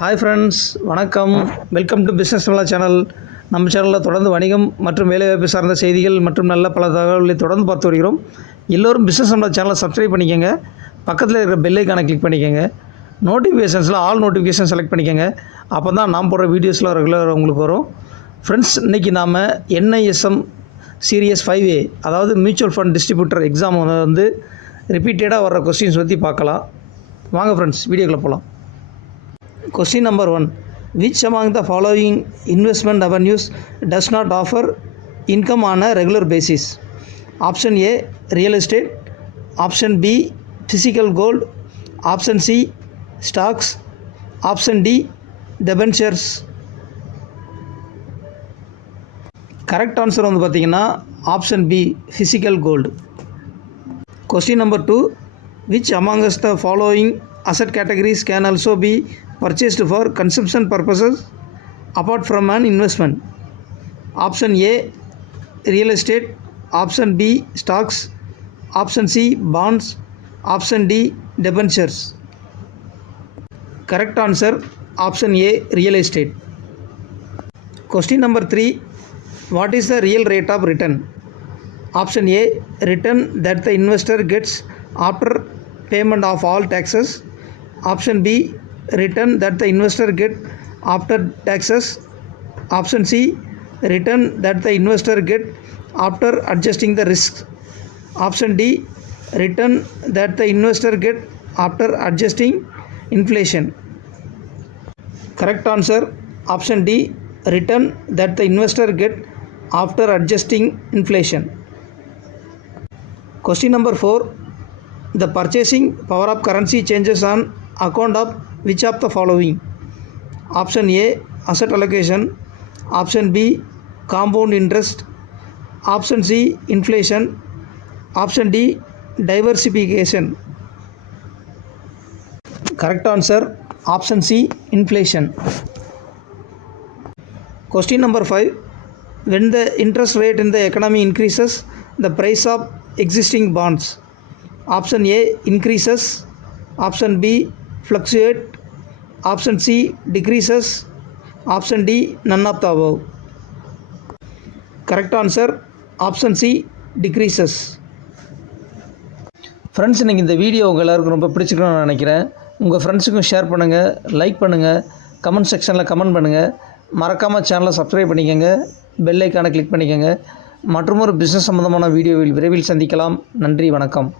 Hi friends, வணக்கம். Welcome to business Tamizha channel. நம்ம சேனலில் தொடர்ந்து வணிகம் மற்றும் வேலைவாய்ப்பு சார்ந்த செய்திகள் மற்றும் நல்ல பல தகவல்களை தொடர்ந்து பார்த்து வருகிறோம். எல்லோரும் பிஸ்னஸ் தமிழா சேனலை சப்ஸ்கிரைப் பண்ணிக்கோங்க. பக்கத்தில் இருக்கிற பெல் ஐக்கானை கிளிக் பண்ணிக்கோங்க. நோட்டிஃபிகேஷன்ஸில் ஆல் நோட்டிஃபிகேஷன் செலக்ட் பண்ணிக்கோங்க. அப்போ தான் நாம் போடுற வீடியோஸில் ரெகுலராக உங்களுக்கு வரும். ஃப்ரெண்ட்ஸ், இன்றைக்கி நாம் NISM சீரியஸ் 5A அதாவது மியூச்சுவல் ஃபண்ட் டிஸ்ட்ரிபியூட்டர் எக்ஸாம் வந்து ரிப்பீட்டடாக வர்ற கொஸ்டின்ஸ் பற்றி பார்க்கலாம். வாங்க ஃப்ரெண்ட்ஸ், வீடியோக்குள்ளே போகலாம். Question number 1. Which among the following investment avenues does not offer income on a regular basis? Option A, real estate. Option B, physical gold. Option C, stocks. Option D, debentures. Correct answer வந்து பார்த்தீங்கன்னா option B, physical gold. Question number 2. Which among the following asset categories can also be purchased for consumption purposes apart from an investment? Option A, real estate. Option B, stocks. Option C, bonds. Option D, debentures. Correct answer option A, real estate. Question number 3. What is the real rate of return? Option A, return that the investor gets after payment of all taxes. Option B, return that the investor get after taxes. Option C, return that the investor get after adjusting the risks. Option D, return that the investor get after adjusting inflation. Correct answer option D, return that the investor get after adjusting inflation. Question number 4. The purchasing power of currency changes on account of which of the following? Option A, asset allocation. Option B, compound interest. Option C, inflation. Option D, diversification. Correct answer option C, inflation. Question number 5. When the interest rate in the economy increases, the price of existing bonds. Option A, increases. Option B, fluctuate. Option C, decreases. Option D, none of the above. Correct answer option C, decreases. Friends, நீங்கள் இந்த video உங்கள் எல்லாருக்கும் ரொம்ப பிடிச்சிக்கணும்னு நினைக்கிறேன். உங்கள் ஃப்ரெண்ட்ஸுக்கும் share பண்ணுங்கள், like பண்ணுங்கள், கமெண்ட் செக்ஷனில் கமெண்ட் பண்ணுங்கள். மறக்காமல் சேனலை சப்ஸ்கிரைப் பண்ணிக்கோங்க, பெல் ஐக்கானை கிளிக் பண்ணிக்கோங்க. மற்றும் ஒரு பிஸ்னஸ் சம்பந்தமான வீடியோவில் விரைவில் சந்திக்கலாம். நன்றி, வணக்கம்.